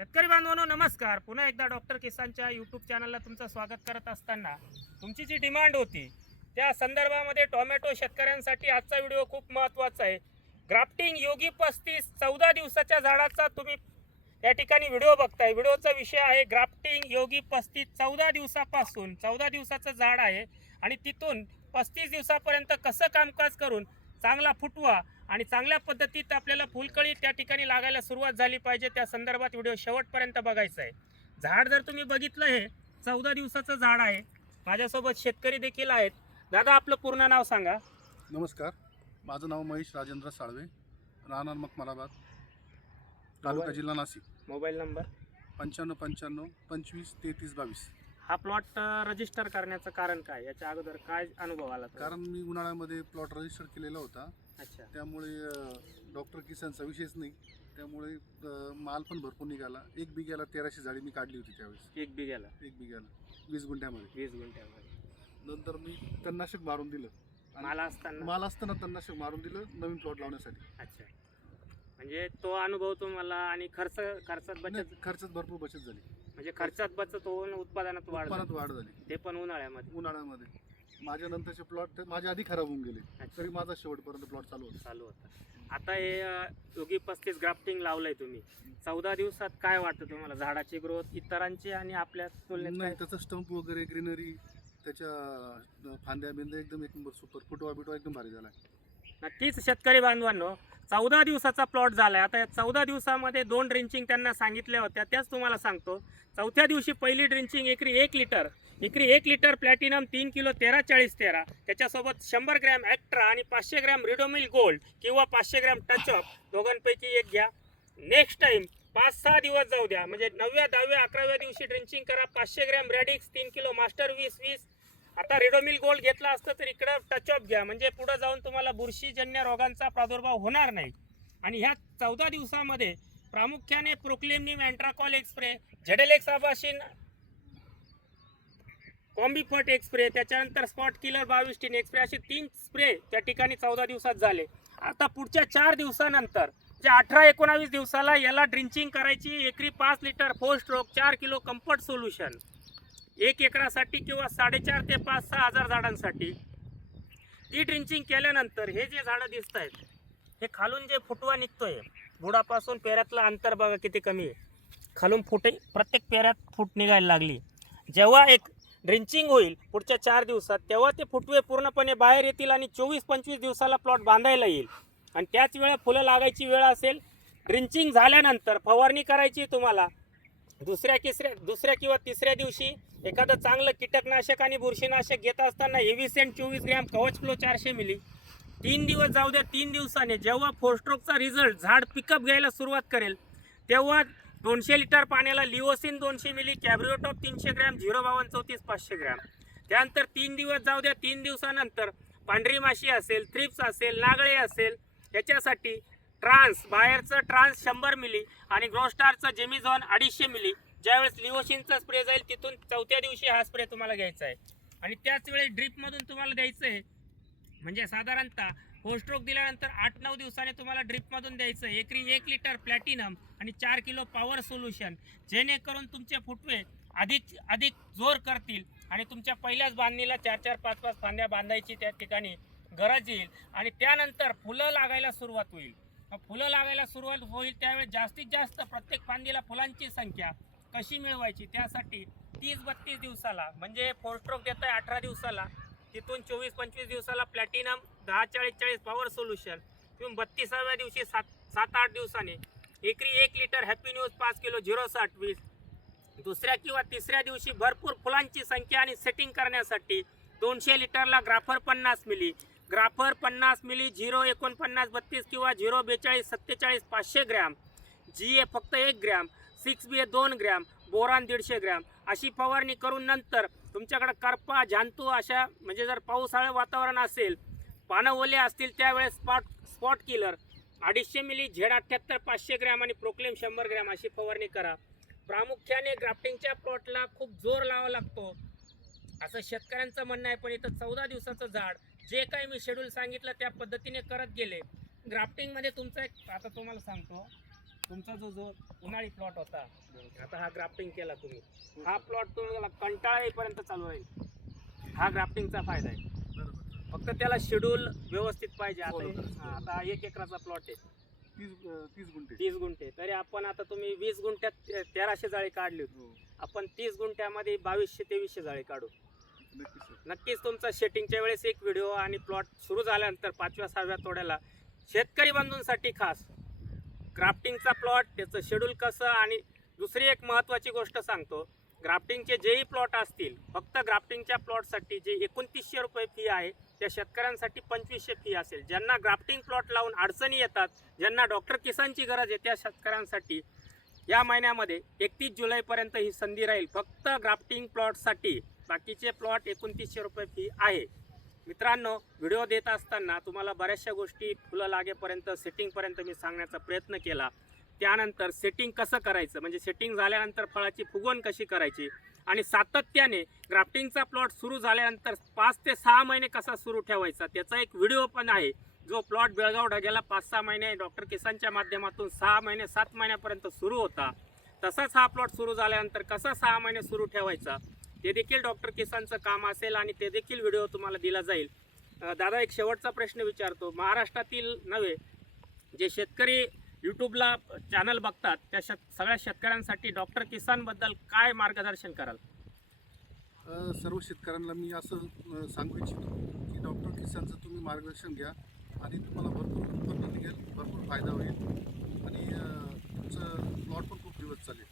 शेतकरी बांधवांनो नमस्कार. पुन्हा एकदा डॉक्टर किसानच्या यूट्यूब चॅनलला तुमचं स्वागत करत असताना तुमची जी डिमांड होती त्या संदर्भामध्ये टोमॅटो शेतकऱ्यांसाठी आजचा व्हिडिओ खूप महत्त्वाचा आहे. ग्राफ्टिंग योगी 35 14 दिवसाच्या झाडाचा तुम्ही या ठिकाणी व्हिडिओ बघताय. व्हिडिओचा विषय आहे ग्राफ्टिंग योगी 35 14 दिवसापासून 14 दिवसाचं झाड आहे आणि तिथून 35 दिवसापर्यंत कसं कामकाज करून चांगला फुटवा आणि चांगल्या पद्धतीत आपल्याला फुलकळी त्या ठिकाणी लागायला सुरुवात झाली पाहिजे, त्या संदर्भात व्हिडिओ शेवटपर्यंत बघायचा आहे. झाड जर तुम्ही बघितलं हे 14 दिवसाचं झाड आहे. माझ्यासोबत शेतकरी देखील आहेत. दादा आपलं पूर्ण नाव सांगा. नमस्कार, माझं नाव महेश राजेंद्र साळवे, राहणार मखमलाबाद, तालुका जिल्हा नाशिक. Mobile number 9595 25 33 22. हा प्लॉट रजिस्टर करण्याचं कारण काय, याच्या अगोदर काय अनुभव आला? कारण मी उन्हाळ्यामध्ये प्लॉट रजिस्टर केलेला होता. अच्छा. त्यामुळे डॉक्टर किसानचा विषयच नाही. त्यामुळे माल पण भरपूर निघाला. 1 बिघ्याला 1300 झाडी मी काढली होती त्यावेळेस. 1 बिघ्याला 20 गुंठ्यामध्ये. 20 गुंठ्यामध्ये. नंतर मी तणनाशक मारून दिलं. माल असताना तणनाशक मारून दिलं नवीन प्लॉट लावण्यासाठी. अच्छा, म्हणजे तो अनुभव तुम्हाला आणि खर्चात खर्चात भरपूर बचत झाली. म्हणजे खर्चात बचत होऊन उत्पादनात वाढ झाली. ते पण उन्हाळ्यामध्ये. माझ्या नंतरचे प्लॉट माझ्या आधी खराब होऊन गेले, तरी माझा शेवटपर्यंत प्लॉट चालू होता. आता हे योगी 35 ग्राफ्टिंग लावलंय तुम्ही 14 दिवसात, काय वाटतं तुम्हाला झाडाची ग्रोथ इतरांची आणि आपल्या तुलनेत? नाही, त्याचं स्टंप वगैरे ग्रीनरी, त्याच्या फांद्या बिंद्या एकदम एक नंबर सुपर. फुटवा एकदम भारी झाला. नक्कीच शेतकरी बांधवांनो, 14 दिवसाचा प्लॉट झालाय. आता या 14 दिवसामध्ये 2 ड्रिंचिंग त्यांना सांगितल्या होत्या, त्याच तुम्हाला सांगतो. चौथ्या दिवशी पहिली ड्रिंचिंग एकरी 1 लिटर प्लॅटिनम 3 किलो 13-40-13, त्याच्यासोबत 100 ग्रॅम ॲक्ट्रा आणि 500 ग्रॅम रिडोमिल गोल्ड किंवा 500 ग्रॅम टचअप, दोघांपैकी एक घ्या. नेक्स्ट टाइम 5-6 दिवस जाऊ द्या, म्हणजे 9व्या 10व्या 11व्या दिवशी ड्रिंचिंग करा. 500 ग्रॅम रॅडिक्स 3 किलो मास्टर 20-20. आता रेडोमिल गोल्ड घेतला असतं तर इकडं टचअप घ्या, म्हणजे पुढे जाऊन तुम्हाला बुरशीजन्य रोगांचा प्रादुर्भाव होणार नाही. आणि ह्या 14 दिवसामध्ये प्रामुख्याने प्रोक्लेमनिम, अँट्राकॉल एक स्प्रे, झेडेलेक्स आबाशिन, कॉम्बिफर्ट एक स्प्रे, त्याच्यानंतर स्पॉट किलर 22 एक स्प्रे, असे 3 स्प्रे त्या ठिकाणी 14 दिवसात झाले. आता पुढच्या 4 दिवसानंतर जे 18-19 दिवसाला याला ड्रिंचिंग करायची. एकरी 5 litre 4 stroke 4 kilo comfort solution 1 एकरासाठी किंवा 4.5 ते 5-6 हजार झाडांसाठी. ती ड्रिंचिंग केल्यानंतर हे जे झाडं दिसत आहेत, हे खालून जे फुटवा निघतोय, बुडापासून पेऱ्यातलं अंतर बघा किती कमी आहे. खालून फुटे, प्रत्येक पेऱ्यात फूट निघायला लागली. जेव्हा एक ड्रिंचिंग होईल पुढच्या 4 दिवसात, तेव्हा ते फुटवे पूर्णपणे बाहेर येतील आणि 24-25 दिवसाला प्लॉट बांधायला येईल. आणि त्याच वेळा फुलं लागायची वेळ असेल. ड्रिंचिंग झाल्यानंतर फवारणी करायची तुम्हाला दुसऱ्या किंवा तिसऱ्या दिवशी. एखादं चांगलं कीटकनाशक आणि बुरशीनाशक घेत असताना हेविसेंट 24 ग्रॅम, कवच फ्लो 400 मिली. 3 दिवस जाऊ द्या. 3 दिवसाने जेव्हा 4 स्ट्रोकचा रिझल्ट झाड पिकअप घ्यायला सुरुवात करेल, तेव्हा 200 लिटर पाण्याला लिओसिन 200 मिली, कॅब्रिओटॉप 300 ग्रॅम, 05234 500 ग्रॅम. त्यानंतर 3 दिवस जाऊ द्या. 3 दिवसानंतर पांढरी माशी असेल, थ्रिप्स असेल, नागळे असेल, याच्यासाठी बाहेरचं ट्रान्स 100 मिली आणि ग्रोस्टारचं जेमिझॉन 250 मिली. ज्यावेळेस लिओसिनचा स्प्रे जाईल तिथून 4थ्या दिवशी हा स्प्रे तुम्हाला घ्यायचा आहे. आणि त्याच वेळेस ड्रिपमधून तुम्हाला द्यायचं आहे. म्हणजे साधारणतः 4 स्ट्रोक दिल्यानंतर 8-9 दिवसाने तुम्हाला ड्रिपमधून द्यायचं आहे. एकरी 1 लिटर प्लॅटिनम आणि 4 किलो पॉवर सोल्युशन, जेणेकरून तुमचे फुटवे अधिक जोर करतील आणि तुमच्या पहिल्याच बांधणीला 4-4, 5-5 फांद्या बांधायची त्या ठिकाणी गरज येईल. आणि त्यानंतर फुलं लागायला सुरुवात होईल. फुलं लागायला सुरुवात होईल त्यावेळेस जास्तीत जास्त प्रत्येक फांदीला फुलांची संख्या कशी मिळवायची, त्यासाठी 30-32 दिवसाला, म्हणजे 4 स्ट्रोक देत आहे 18 दिवसाला, तिथून 24-25 दिवसाला प्लॅटिनम 10-40-40 पॉवर सोल्युशन, किंवा 32व्या दिवशी 7-8 दिवसाने एकरी 1 लिटर हॅपी न्यूज 5 किलो 060-20. दुसऱ्या किंवा तिसऱ्या दिवशी भरपूर फुलांची संख्या आणि सेटिंग करण्यासाठी 200 लिटरला ग्राफर 50 मिली, 049-32 किंवा 042-47 500 ग्रॅम, GA फक्त 1 gram, 6BA 2 gram, boron 150 gram, अशी फवारणी करून नंतर तुमच्याकडे करपा, जांतू अशा, म्हणजे जर पावसाळं वातावरण असेल, पानं ओले असतील, त्यावेळेस स्पॉट किलर 250 मिली, Z78 500 ग्रॅम आणि प्रोक्लेम 100 ग्रॅम अशी फवारणी करा. प्रामुख्याने ग्राफ्टिंगच्या प्लॉटला खूप जोर लावावा लागतो असं शेतकऱ्यांचं म्हणणं आहे. पण इथं 14 दिवसाचं झाड, जे काही मी शेड्यूल सांगितलं त्या पद्धतीने करत गेले. ग्राफ्टिंगमध्ये तुमचं एक, आता तुम्हाला सांगतो, तुमचा जो उन्हाळी प्लॉट होता, आता हा ग्राफ्टिंग केला तुम्ही, हा प्लॉट तुम्हाला कंटाळा येईपर्यंत चालू राहील. हा ग्राफ्टिंगचा फायदा आहे. बरोबर. फक्त त्याला शेड्यूल व्यवस्थित पाहिजे. Follow करायचं. आता 1 एकराचा प्लॉट आहे, 30 गुंठे. 30 गुंठे, तरी आपण आता तुम्ही 20 गुंठ्यात 1300 जाळी काढली होती. हो, आपण 30 गुंठ्यामध्ये 2200-2300 जाळी काढू. नक्कीच सर. नक्कीच तुमचा सेटिंगच्या वेळेस एक व्हिडिओ आणि प्लॉट सुरू झाल्यानंतर 5व्या-6व्या तोड्याला शेतकरी बंधूंसाठी खास ग्राफ्टिंगचा प्लॉट, त्याचं शेड्यूल कसं. आणि दुसरी एक महत्त्वाची गोष्ट सांगतो, ग्राफ्टिंगचे जेही प्लॉट असतील, फक्त ग्राफ्टिंगच्या प्लॉटसाठी जे 2900 रुपये फी आहे, त्या शेतकऱ्यांसाठी 2500 फी असेल. ज्यांना ग्राफ्टिंग प्लॉट लावून अडचणी येतात, ज्यांना डॉक्टर किसानची गरज आहे, त्या शेतकऱ्यांसाठी या महिन्यामध्ये 31 जुलैपर्यंत ही संधी राहील. फक्त ग्राफ्टिंग प्लॉटसाठी. बाकीचे प्लॉट 2900 रुपये फी आहे. मित्रांनो, व्हिडिओ देत असताना तुम्हाला बऱ्याचशा गोष्टी फुलं लागेपर्यंत सेटिंगपर्यंत मी सांगण्याचा प्रयत्न केला. त्यानंतर सेटिंग कसं करायचं, म्हणजे सेटिंग झाल्यानंतर फळाची फुगवण कशी करायची, आणि सातत्याने ग्राफ्टिंगचा प्लॉट सुरू झाल्यानंतर 5 ते 6 महिने कसा सुरू ठेवायचा, त्याचा एक व्हिडिओ पण आहे. जो प्लॉट बेळगाव ढग्याला 5-6 महिने डॉक्टर किसानच्या माध्यमातून 6 महिने 7 महिन्यापर्यंत सुरू होता, तसाच हा प्लॉट सुरू झाल्यानंतर कसा 6 महिने सुरू ठेवायचा, ते देखील डॉक्टर किसानचं काम असेल आणि ते देखील व्हिडिओ तुम्हाला दिला जाईल. दादा, एक शेवटचा प्रश्न विचारतो. महाराष्ट्रातील नव्हे, जे शेतकरी यूट्यूबला चॅनल बघतात, त्या सगळ्या शेतकऱ्यांसाठी डॉक्टर किसानबद्दल काय मार्गदर्शन कराल? सर्व शेतकऱ्यांना मी असं सांगू इच्छितो की डॉक्टर किसानचं तुम्ही मार्गदर्शन घ्या आणि तुम्हाला भरपूर उत्पन्न निघेल, भरपूर फायदा होईल आणि तुमचं प्लॉट पण खूप दिवस चालेल.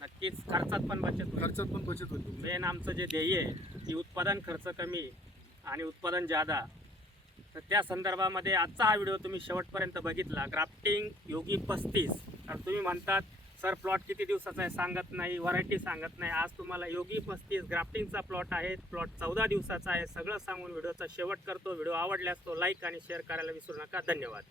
नक्कीच खर्चात पण बचत होईल. खर्चात पण बचत होईल तुमची. मेन आमचं जे ध्येय आहे की उत्पादन खर्च कमी आणि उत्पादन जादा, तर त्या संदर्भामध्ये आजचा हा व्हिडिओ तुम्ही शेवटपर्यंत बघितला. ग्राफ्टिंग योगी 35. तर तुम्ही म्हणतात सर प्लॉट किती दिवसाचा आहे सांगत नाही, व्हरायटी सांगत नाही. आज तुम्हाला योगी 35 ग्राफ्टिंगचा प्लॉट आहे. प्लॉट 14 दिवसाचा आहे. सगळं सांगून व्हिडिओचा शेवट करतो. व्हिडिओ आवडल्यास तो लाईक आणि शेअर करायला विसरू नका. धन्यवाद.